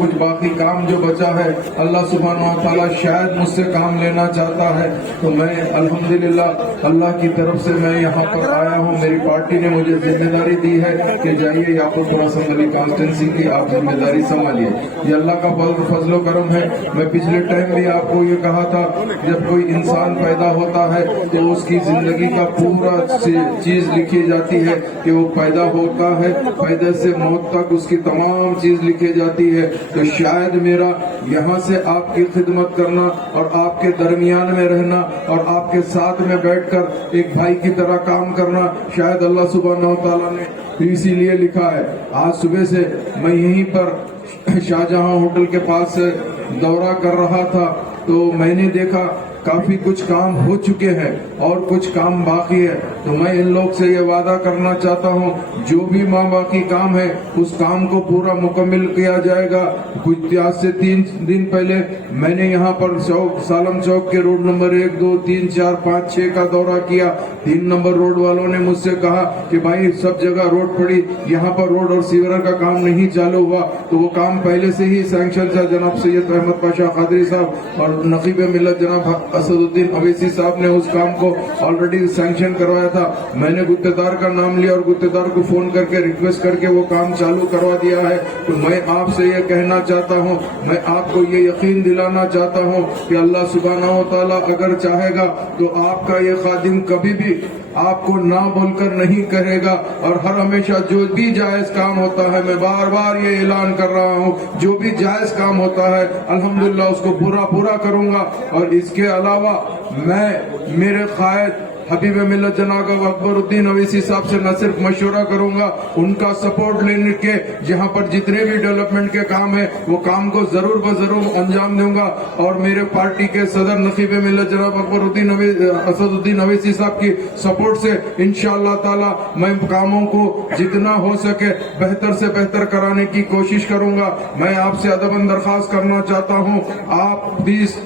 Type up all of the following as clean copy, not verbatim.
कुछ बाकी काम जो बचा है अल्लाह सुब्हानहू व तआला शायद मुझसे काम लेना चाहता है, तो मैं अल्हम्दुलिल्लाह अल्लाह की तरफ से मैं यहाँ पर आया हूँ। मेरी पार्टी ने मुझे जिम्मेदारी दी है कि जाइए याकूबपुर असेंबली कॉन्स्टिट्यूंसी की आप जिम्मेदारी संभालिए। ये अल्लाह का फजलो करम है। मैं पिछले टाइम भी आपको ये कहा था, जब कोई इंसान पैदा होता है तो उसकी जिंदगी का पूरा चीज लिखी जाती है कि वो पैदा होता है, पैदा से मौत तक उसकी तमाम चीज लिखी जाती है। तो शायद मेरा यहाँ से आपकी खिदमत करना और आपके दरमियान में रहना और आपके साथ में बैठकर एक भाई की तरह काम करना शायद अल्लाह सुब्हानहू व तआला ने इसीलिए लिखा है। आज सुबह से मैं यहीं पर शाहजहां होटल के पास से दौरा कर रहा था तो मैंने देखा काफी कुछ काम हो चुके हैं और कुछ काम बाकी है। तो मैं इन लोग से ये वादा करना चाहता हूँ, जो भी बाकी काम है उस काम को पूरा मुकम्मल किया जाएगा। कुछ आज से 3 दिन पहले मैंने यहाँ पर सालम चौक के रोड नंबर 1, 2, 3, 4, 5, 6 का दौरा किया। 3 नंबर रोड वालों ने मुझसे कहा कि भाई सब जगह रोड पड़ी, यहाँ पर रोड और सीवर का काम नहीं चालू हुआ। तो वो काम पहले से ही सैंक्शन था। जनाब सैयद अहमद पाशा कादरी साहब और नकीब मिल्लत जनाब असदुद्दीन अवैसी साहब ने उस काम को ऑलरेडी सैंक्शन करवाया था। मैंने गुत्तेदार का नाम लिया और गुत्तेदार को फोन करके रिक्वेस्ट करके वो काम चालू करवा दिया है। तो मैं आपसे ये कहना चाहता हूँ, मैं आपको ये यकीन दिलाना चाहता हूँ कि अल्लाह सुब्हानहू व तआला अगर चाहेगा तो आपका ये खादिम कभी भी आपको ना बोलकर नहीं करेगा। और हर हमेशा जो भी जायज काम होता है, मैं बार बार ये ऐलान कर रहा हूँ, जो भी जायज काम होता है अल्हम्दुलिल्लाह उसको पूरा करूंगा। और इसके अलावा मैं मेरे कायद हबीब मिल्लत जनाब अकबरुद्दीन अवैसी साहब से न सिर्फ मशवरा करूंगा, उनका सपोर्ट लेने के जहां पर जितने भी डेवलपमेंट के काम है वो काम को जरूर ब अंजाम दूंगा। और मेरे पार्टी के सदर नकीब मिल्लत जनाब अकबरुद्दीन असदुद्दीन अवैसी साहब की सपोर्ट से इंशाअल्लाह ताला मैं कामों को जितना हो सके बेहतर से बेहतर कराने की कोशिश करूंगा। मैं आपसे अदबन दरख्वास्त करना चाहता हूं, आप 30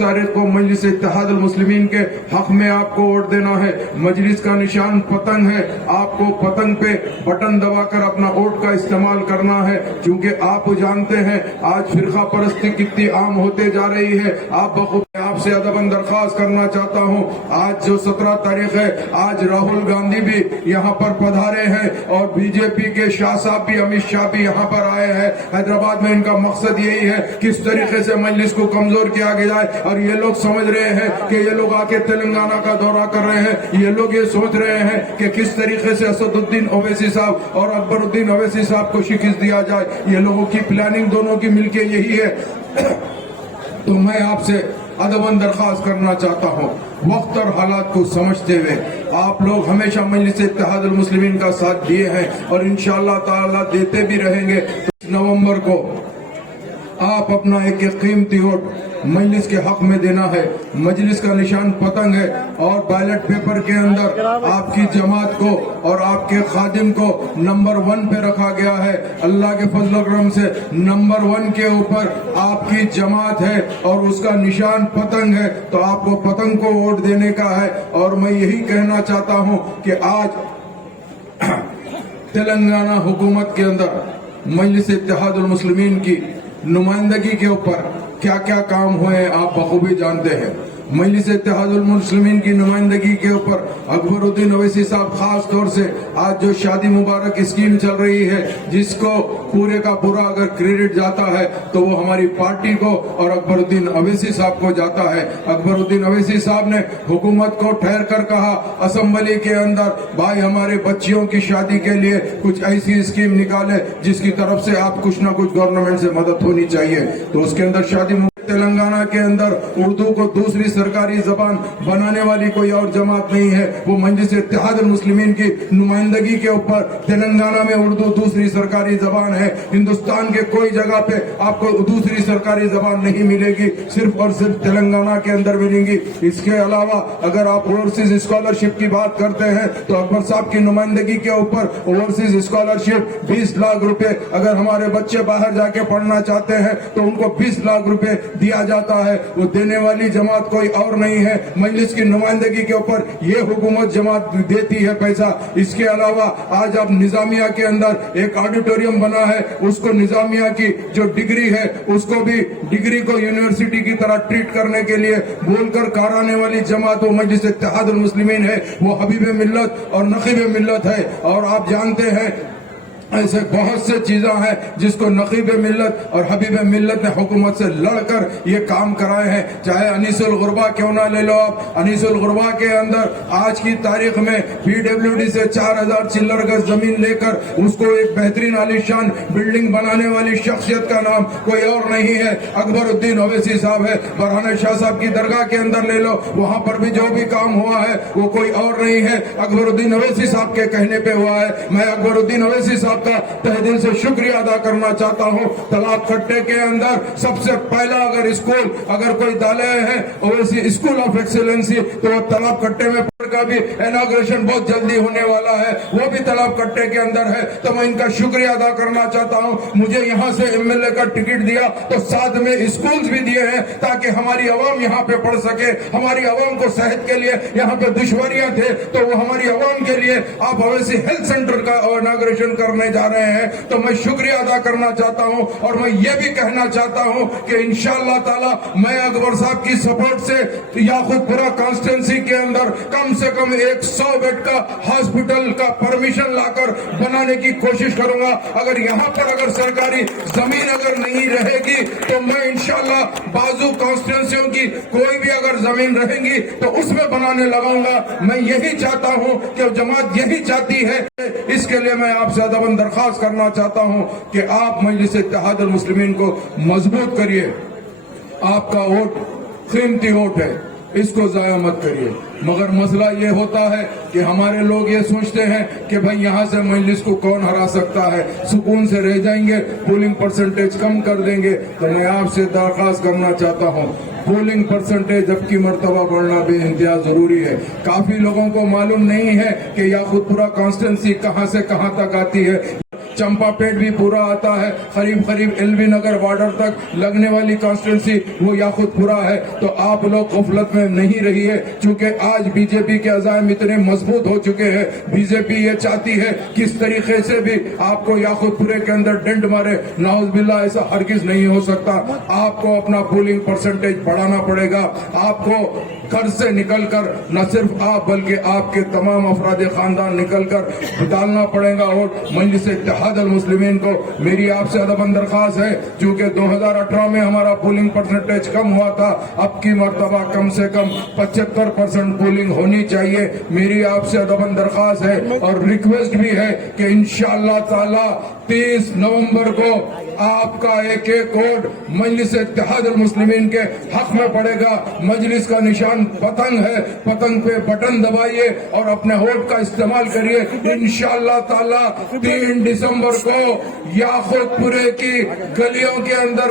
तारीख को मजलिस इत्तेहादुल मुस्लिमीन के हक में आपको वोट देना है। मजलिस का निशान पतंग है, आपको पतंग पे बटन दबाकर अपना वोट का इस्तेमाल करना है। क्योंकि आप जानते हैं आज फिरका परस्ती कितनी आम होते जा रही है। आपसे अदबन दरख्वास्त करना चाहता हूं, आज जो 17 तारीख है, आज राहुल गांधी भी यहाँ पर पधारे हैं और बीजेपी के शाह साहब भी, अमित शाह भी यहाँ पर आए हैं। हैदराबाद में इनका मकसद यही है किस तरीके से मजलिस को कमजोर किया गया है। और ये लोग समझ रहे हैं कि ये लोग आके तेलंगाना का दौरा कर रहे हैं, ये लोग ये सोच रहे हैं कि किस तरीके से असदुद्दीन ओवैसी साहब और अकबरुद्दीन ओवैसी साहब को शिकस्त दिया जाए। ये लोगों की प्लानिंग दोनों की मिलके यही है। तो मैं आपसे अदबन दरख्वास्त करना चाहता हूँ, वक्त और हालात को समझते हुए आप लोग हमेशा मजलिस इत्तेहादुल मुस्लिमीन का साथ दिए हैं और इंशाअल्लाह ताला देते भी रहेंगे। 10 नवंबर को आप अपना एक कीमती वोट मजलिस के हक में देना है। मजलिस का निशान पतंग है और बैलेट पेपर के अंदर आपकी जमात को और आपके खादिम को नंबर 1 पे रखा गया है। अल्लाह के फजल करम से नंबर 1 के ऊपर आपकी जमात है और उसका निशान पतंग है, तो आपको पतंग को वोट देने का है। और मैं यही कहना चाहता हूं कि आज तेलंगाना हुकूमत के अंदर मजलिस इत्तेहादुल मुस्लिमीन की नुमाइंदगी के ऊपर क्या क्या काम हुए आप बखूबी जानते हैं। मजलिस इत्तेहादुल मुस्लिमीन की नुमाइंदगी के ऊपर अकबरुद्दीन ओवैसी साहब खास तौर से आज जो शादी मुबारक स्कीम चल रही है, जिसको पूरे का पूरा अगर क्रेडिट जाता है तो वो हमारी पार्टी को और अकबरुद्दीन ओवैसी साहब को जाता है। अकबरुद्दीन ओवैसी साहब ने हुकूमत को ठहर कर कहा असेंबली के अंदर, भाई हमारे बच्चियों की शादी के लिए कुछ ऐसी स्कीम निकाले जिसकी तरफ से आप कुछ न कुछ गवर्नमेंट से मदद होनी चाहिए। तो उसके अंदर शादी तेलंगाना के अंदर उर्दू को दूसरी सरकारी जबान बनाने वाली कोई और जमात नहीं है। वो मजलिस इत्तेहादुल मुस्लिमीन की नुमाइंदगी के ऊपर तेलंगाना में उर्दू दूसरी सरकारी जबान है। हिंदुस्तान के कोई जगह पे आपको दूसरी सरकारी जबान नहीं मिलेगी, सिर्फ और सिर्फ तेलंगाना के अंदर मिलेंगी। इसके अलावा अगर आप ओवरसीज स्कॉलरशिप की बात करते हैं तो अकबर साहब की नुमाइंदगी के ऊपर ओवरसीज स्कॉलरशिप 20 लाख रुपए, अगर हमारे बच्चे बाहर जाके पढ़ना चाहते हैं तो उनको 20 लाख रुपए दिया जाता है। वो देने वाली जमात कोई कोई और नहीं है। मजलिस की नुमाइंदगी के ऊपर ये हुकूमत जमात देती है पैसा। इसके अलावा आज अब निजामिया के अंदर एक ऑडिटोरियम बना है, उसको निजामिया की जो डिग्री है उसको भी डिग्री को यूनिवर्सिटी की तरह ट्रीट करने के लिए बोलकर कराने वाली जमात वो मजलिस इत्तेहादुल मुस्लिमीन है, वो हबीब मिल्लत और नकीब मिल्लत है। और आप जानते हैं ऐसे बहुत से चीजें हैं जिसको नकीब मिल्लत और हबीब मिल्लत ने हुकूमत से लड़कर ये काम कराए हैं। चाहे अनीसुल गुरबा क्यों ना ले लो आप, अनीसुल गुरबा के अंदर आज की तारीख में PWD से 4000 चिल्लर गज जमीन लेकर उसको एक बेहतरीन आलीशान बिल्डिंग बनाने वाली शख्सियत का नाम कोई और नहीं है, अकबरुद्दीन ओवैसी साहब है। बरहान शाह साहब की दरगाह के अंदर ले लो, वहां पर भी जो भी काम हुआ है वो कोई और नहीं है, अकबरुद्दीन ओवैसी साहब के कहने पे हुआ है। मैं अकबरुद्दीन ओवैसी साहब का तहे दिल से शुक्रिया अदा करना चाहता हूं। तालाब खट्टे के अंदर सबसे पहला अगर स्कूल अगर कोई डाले है ओवैसी स्कूल ऑफ एक्सीलेंसी, तो वो तालाब खट्टे में का भी इनॉग्रेशन बहुत जल्दी होने वाला है, वो भी तालाब कट्टे के अंदर है। तो मैं इनका शुक्रिया अदा करना चाहता हूं। मुझे यहां से MLA का टिकट दिया तो साथ में स्कूल्स भी दिए हैं ताकि हमारी आवाम यहां पे पढ़ सके। हमारी आवाम को सेहत के लिए यहां पे दुश्वारियां थे तो वो हमारी आवाम के लिए आप ओवैसी हेल्थ सेंटर का इनॉग्रेशन करने जा रहे हैं, तो मैं शुक्रिया अदा करना चाहता हूं। और मैं ये भी कहना चाहता हूं कि इंशाअल्लाह ताला मैं अकबर साहब की सपोर्ट से याकूतपुरा कॉन्स्टिट्यूंसी के अंदर कम से कम 100 बेड का हॉस्पिटल का परमिशन लाकर बनाने की कोशिश करूंगा। अगर यहां पर अगर सरकारी जमीन अगर नहीं रहेगी तो मैं इंशाअल्लाह बाजू कॉन्स्टिट्यूंसियों की कोई भी अगर जमीन रहेगी तो उसमें बनाने लगाऊंगा। मैं यही चाहता हूं कि जमात यही चाहती है। इसके लिए मैं आपसे अदबन दरख्वास्त करना चाहता हूं कि आप मजलिस इत्तेहादुल मुस्लिमीन को मजबूत करिए। आपका वोट कीमती वोट है, इसको जाया मत करिए। मगर मसला ये होता है कि हमारे लोग ये सोचते हैं कि भाई यहाँ से मजलिस को कौन हरा सकता है, सुकून से रह जाएंगे, पोलिंग परसेंटेज कम कर देंगे। तो मैं आपसे दरख्वास्त करना चाहता हूँ, पोलिंग परसेंटेज अब की मर्तबा बढ़ना बेइंतहा जरूरी है। काफी लोगों को मालूम नहीं है कि याकूतपुरा कॉन्स्टिट्यूंसी कहाँ से कहाँ तक आती है। चंपापेट भी पूरा आता है, करीब एलबी नगर बॉर्डर तक लगने वाली कॉन्स्टिट्यूंसी वो याकूतपुरा है। तो आप लोग गफलत में नहीं रहिए, क्योंकि आज बीजेपी के अज़ाइम इतने मजबूत हो चुके हैं। बीजेपी ये चाहती है किस तरीके से भी आपको याकूतपुरे के अंदर डेंट मारे, नाउज़ुबिल्लाह ऐसा हरगिज नहीं हो सकता। आपको अपना पोलिंग परसेंटेज बढ़ाना पड़ेगा। आपको घर से निकलकर न सिर्फ आप बल्कि आपके तमाम अफराद खानदान निकलकर डालना पड़ेगा। और मजलिस इत्तेहादुल मुस्लिमीन को मेरी आपसे अदबन दरख्वास्त है, क्योंकि 2018 में हमारा पोलिंग परसेंटेज कम हुआ था, अब की मर्तबा कम से कम 75% पोलिंग होनी चाहिए। मेरी आपसे अदबन दरख्वास्त है और रिक्वेस्ट भी है कि इंशाअल्लाह ताला 30 नवंबर को आपका एक वोट मजलिस इत्तेहादुल मुस्लिमीन के हक में पड़ेगा। मजलिस का निशान पतंग है, पतंग पे बटन दबाइए और अपने वोट का इस्तेमाल करिए। इंशाअल्लाह ताला 3 दिसंबर को याकूतपुरे की गलियों के अंदर